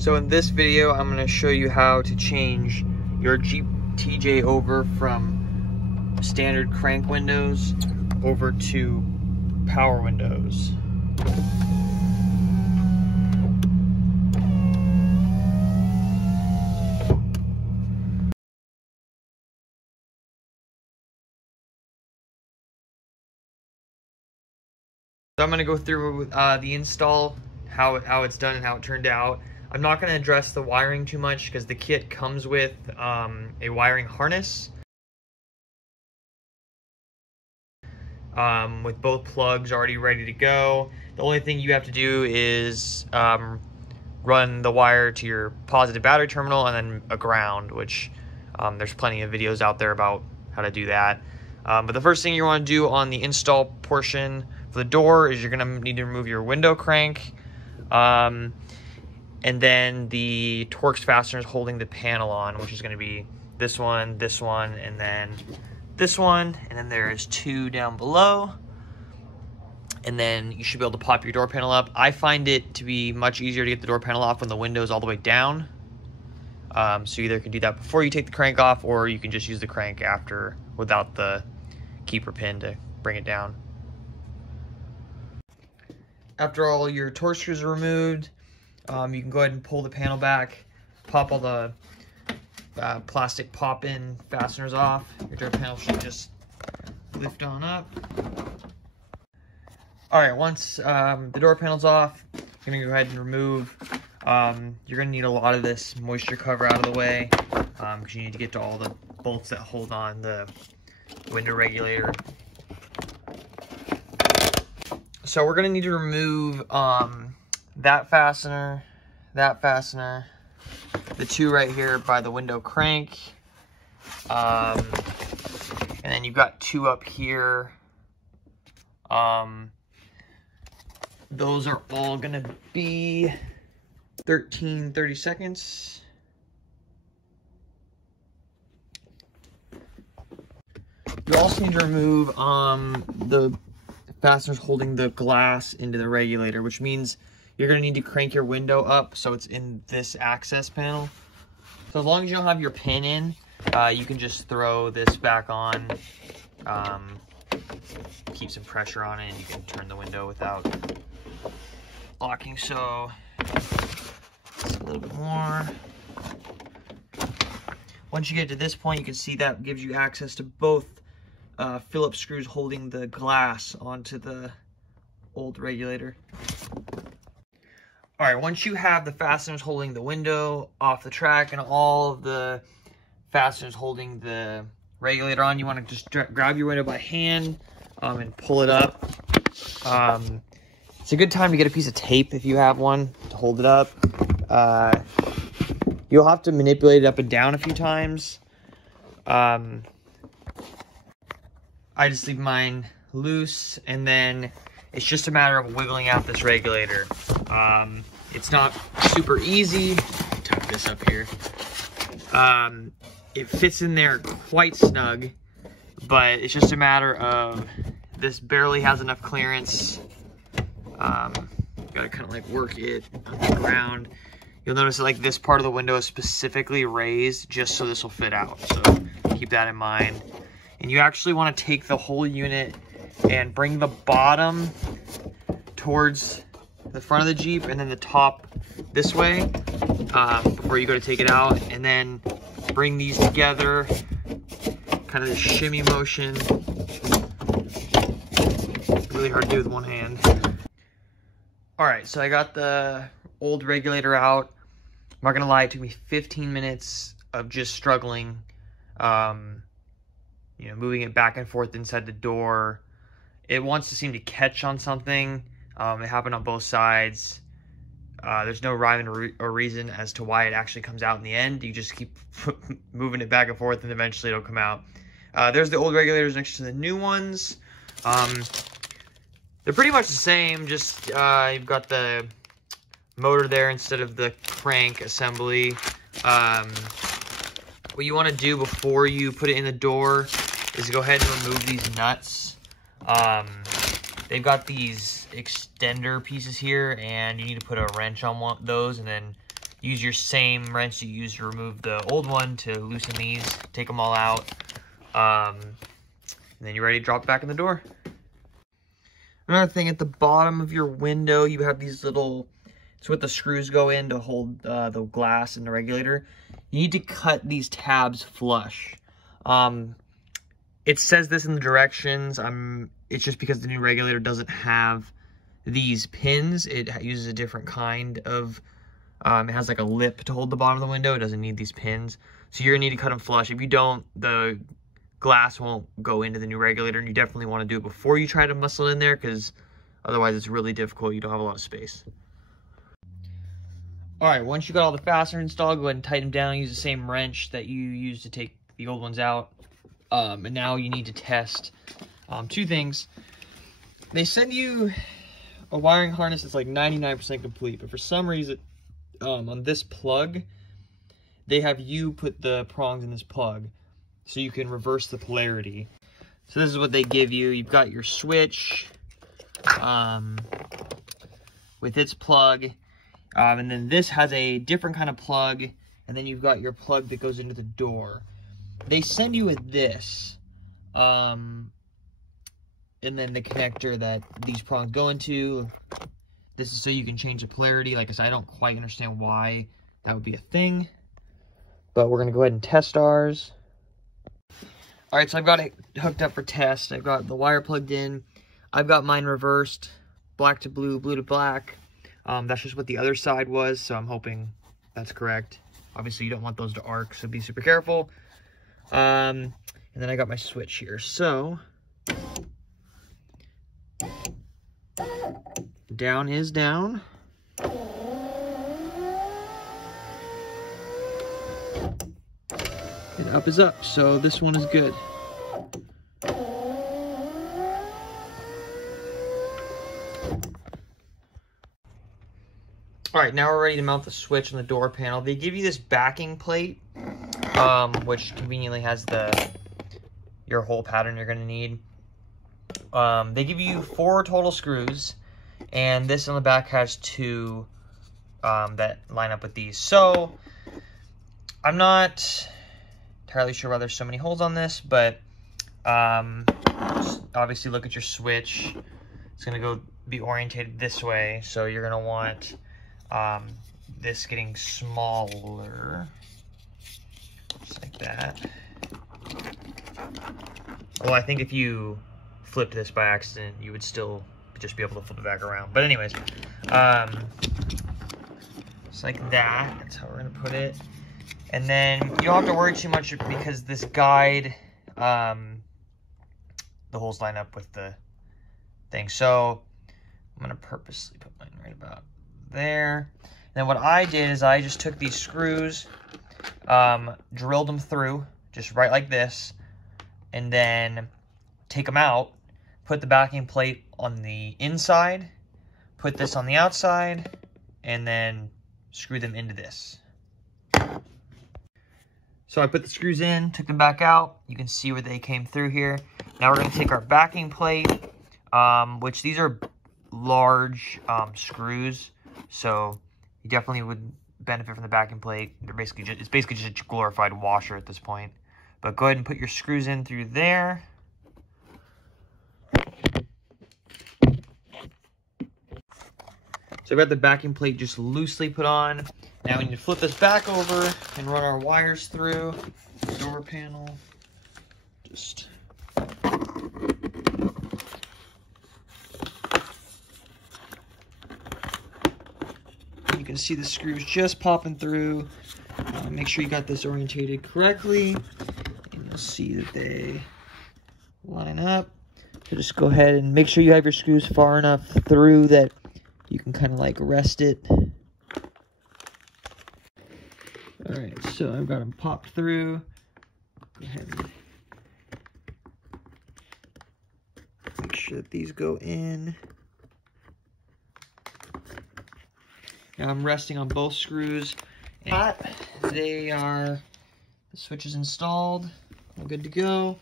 So in this video, I'm going to show you how to change your Jeep TJ over from standard crank windows over to power windows. So I'm going to go through the install, how it's done and how it turned out. I'm not going to address the wiring too much because the kit comes with a wiring harness with both plugs already ready to go. The only thing you have to do is run the wire to your positive battery terminal and then a ground, which there's plenty of videos out there about how to do that. But the first thing you want to do on the install portion for the door is you're going to need to remove your window crank. And then the Torx fasteners holding the panel on, which is going to be this one, and then this one. And then there is two down below. And then you should be able to pop your door panel up. I find it to be much easier to get the door panel off when the window is all the way down. So you either can do that before you take the crank off, or you can just use the crank after without the keeper pin to bring it down. After all your Torx screws are removed, you can go ahead and pull the panel back, pop all the plastic pop-in fasteners off. Your door panel should just lift on up. Alright, once the door panel's off, you're going to go ahead and remove. You're going to need a lot of this moisture cover out of the way because you need to get to all the bolts that hold on the window regulator. So we're going to need to remove that fastener, the two right here by the window crank, and then you've got two up here. Those are all going to be 30 seconds. You also need to remove the fasteners holding the glass into the regulator, which means you're going to need to crank your window up so it's in this access panel. So as long as you don't have your pin in, you can just throw this back on, keep some pressure on it, and you can turn the window without locking. So just a little bit more. Once you get to this point, you can see that gives you access to both Phillips screws holding the glass onto the old regulator. All right, once you have the fasteners holding the window off the track and all of the fasteners holding the regulator on, you want to just grab your window by hand and pull it up. It's a good time to get a piece of tape if you have one to hold it up. You'll have to manipulate it up and down a few times. I just leave mine loose, and then it's just a matter of wiggling out this regulator. It's not super easy. Tuck this up here. It fits in there quite snug, but it's just a matter of this barely has enough clearance. Gotta kind of like work it on the ground. You'll notice that like this part of the window is specifically raised just so this will fit out. So keep that in mind. And you actually want to take the whole unit and bring the bottom towards the front of the Jeep and then the top this way before you go to take it out. And then bring these together, kind of this shimmy motion. Really hard to do with one hand. All right, so I got the old regulator out. I'm not gonna lie, it took me 15 minutes of just struggling. You know, moving it back and forth inside the door. It wants to seem to catch on something. It happened on both sides. There's no rhyme or reason as to why it actually comes out in the end. You just keep moving it back and forth and eventually it'll come out. There's the old regulators next to the new ones. They're pretty much the same, just you've got the motor there instead of the crank assembly. What you want to do before you put it in the door is go ahead and remove these nuts. They've got these extender pieces here, and you need to put a wrench on those and then use your same wrench you used to remove the old one to loosen these, take them all out, and then you're ready to drop it back in the door. Another thing, at the bottom of your window, you have these little, it's what the screws go in to hold the glass and the regulator. You need to cut these tabs flush. It says this in the directions. It's just because the new regulator doesn't have these pins. It uses a different kind of, it has like a lip to hold the bottom of the window. It doesn't need these pins. So you're gonna need to cut them flush. If you don't, the glass won't go into the new regulator, and you definitely want to do it before you try to muscle it in there, because otherwise it's really difficult. You don't have a lot of space. All right, once you got all the fasteners installed, go ahead and tighten them down. Use the same wrench that you used to take the old ones out. And now you need to test two things. They send you a wiring harness that's like 99% complete, but for some reason, on this plug, they have you put the prongs in this plug so you can reverse the polarity. So this is what they give you. You've got your switch with its plug, and then this has a different kind of plug, and then you've got your plug that goes into the door. They send you with this, and then the connector that these prongs go into. This is so you can change the polarity. Like I said, I don't quite understand why that would be a thing, but we're gonna go ahead and test ours. All right, so I've got it hooked up for test. I've got the wire plugged in. I've got mine reversed, black to blue, blue to black. That's just what the other side was, so I'm hoping that's correct. Obviously, you don't want those to arc, so be super careful. And then I got my switch here. So, down is down. And up is up, so this one is good. All right, now we're ready to mount the switch on the door panel. They give you this backing plate, which conveniently has your hole pattern you're gonna need. They give you 4 total screws, and this on the back has 2 that line up with these. So I'm not entirely sure why there's so many holes on this, but just obviously look at your switch. It's gonna be orientated this way, so you're gonna want this getting smaller, just like that. Well, I think if you flipped this by accident, you would still just be able to flip it back around. But anyways, just like that, that's how we're gonna put it. And then you don't have to worry too much because this guide, the holes line up with the thing. So I'm gonna purposely put mine right about there. And then what I did is I just took these screws, drilled them through, just right like this, and then take them out, put the backing plate on the inside, put this on the outside, and then screw them into this. So I put the screws in, took them back out. You can see where they came through here. Now we're gonna take our backing plate, which these are large screws, so you definitely would benefit from the backing plate. It's basically just a glorified washer at this point. But go ahead and put your screws in through there. So I've got the backing plate just loosely put on. Now we need to flip this back over and run our wires through the door panel. Just you can see the screws just popping through. Make sure you got this orientated correctly, and you'll see that they line up. So just go ahead and make sure you have your screws far enough through that you can kind of like rest it. All right, so I've got them popped through. Go ahead and make sure that these go in. Now I'm resting on both screws. And the switch is installed. All good to go.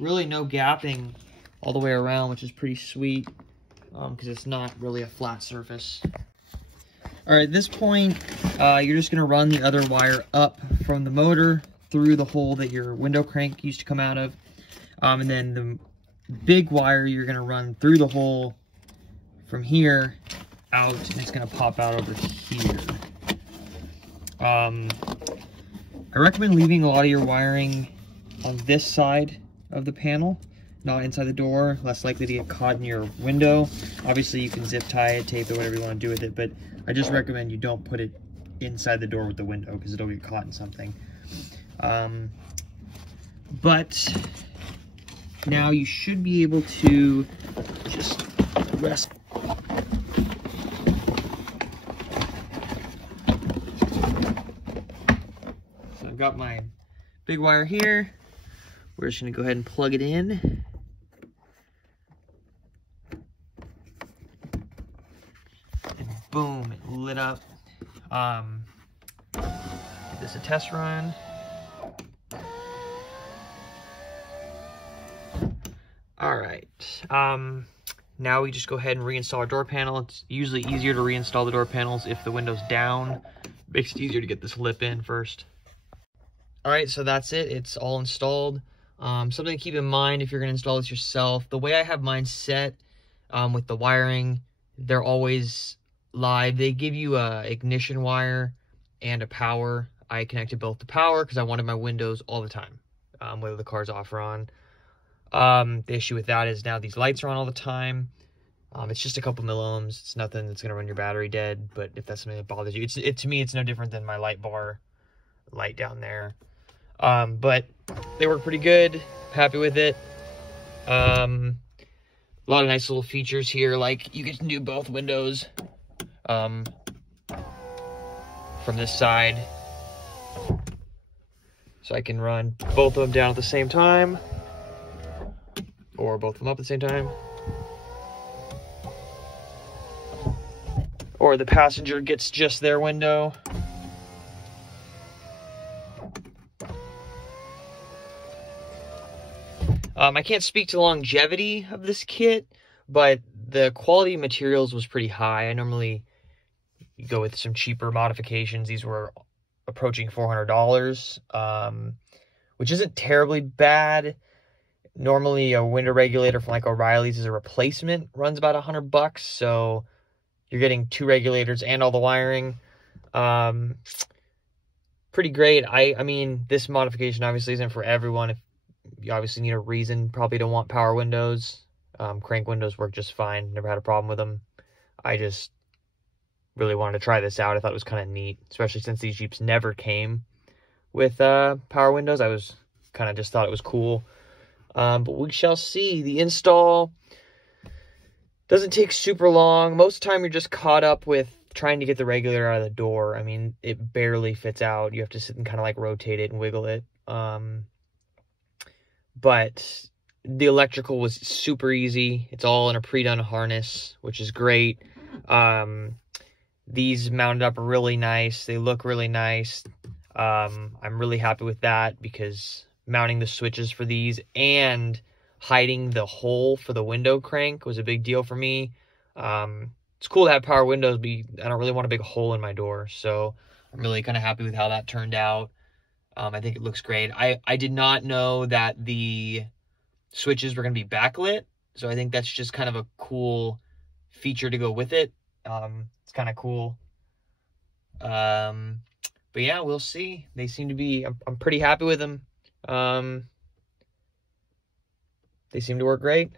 Really no gapping all the way around, which is pretty sweet because it's not really a flat surface. All right, at this point, you're just gonna run the other wire up from the motor through the hole that your window crank used to come out of. And then the big wire you're gonna run through the hole from here out, and it's gonna pop out over here. I recommend leaving a lot of your wiring on this side of the panel, not inside the door, less likely to get caught in your window. Obviously you can zip tie it, tape it, whatever you want to do with it, but I just recommend you don't put it inside the door with the window because it'll get caught in something. But now you should be able to just rest. So I've got my big wire here. We're just gonna go ahead and plug it in. And boom, it lit up. Give this a test run. All right, now we just go ahead and reinstall our door panel. It's usually easier to reinstall the door panels if the window's down. Makes it easier to get this lip in first. All right, so that's it. It's all installed. Something to keep in mind if you're gonna install this yourself, the way I have mine set with the wiring, they're always live. They give you a ignition wire and a power. I connected both to power because I wanted my windows all the time, whether the car's off or on. The issue with that is now these lights are on all the time. It's just a couple milliohms. It's nothing that's gonna run your battery dead, but if that's something that bothers you, to me, it's no different than my light bar light down there. But they work pretty good. Happy with it. A lot of nice little features here, like you can do both windows from this side. So I can run both of them down at the same time, or both of them up at the same time. Or the passenger gets just their window. I can't speak to the longevity of this kit, but the quality of materials was pretty high. I normally go with some cheaper modifications. These were approaching $400, which isn't terribly bad. Normally a window regulator from like O'Reilly's as a replacement runs about $100, so you're getting 2 regulators and all the wiring. Pretty great. I mean, this modification obviously isn't for everyone. If you obviously need a reason probably to want power windows. Crank windows work just fine. Never had a problem with them. I just really wanted to try this out. I thought it was kind of neat, especially since these Jeeps never came with power windows. I was kind of just thought it was cool. But we shall see. The install doesn't take super long. Most of the time you're just caught up with trying to get the regulator out of the door. I mean, it barely fits out. You have to sit and kind of like rotate it and wiggle it. But the electrical was super easy. It's all in a pre-done harness, which is great. These mounted up really nice. They look really nice. I'm really happy with that because mounting the switches for these and hiding the hole for the window crank was a big deal for me. It's cool to have power windows, but I don't really want a big hole in my door. So I'm really kind of happy with how that turned out. I think it looks great. I did not know that the switches were going to be backlit. So I think that's just kind of a cool feature to go with it. It's kind of cool. But yeah, we'll see. They seem to be, I'm pretty happy with them. They seem to work great.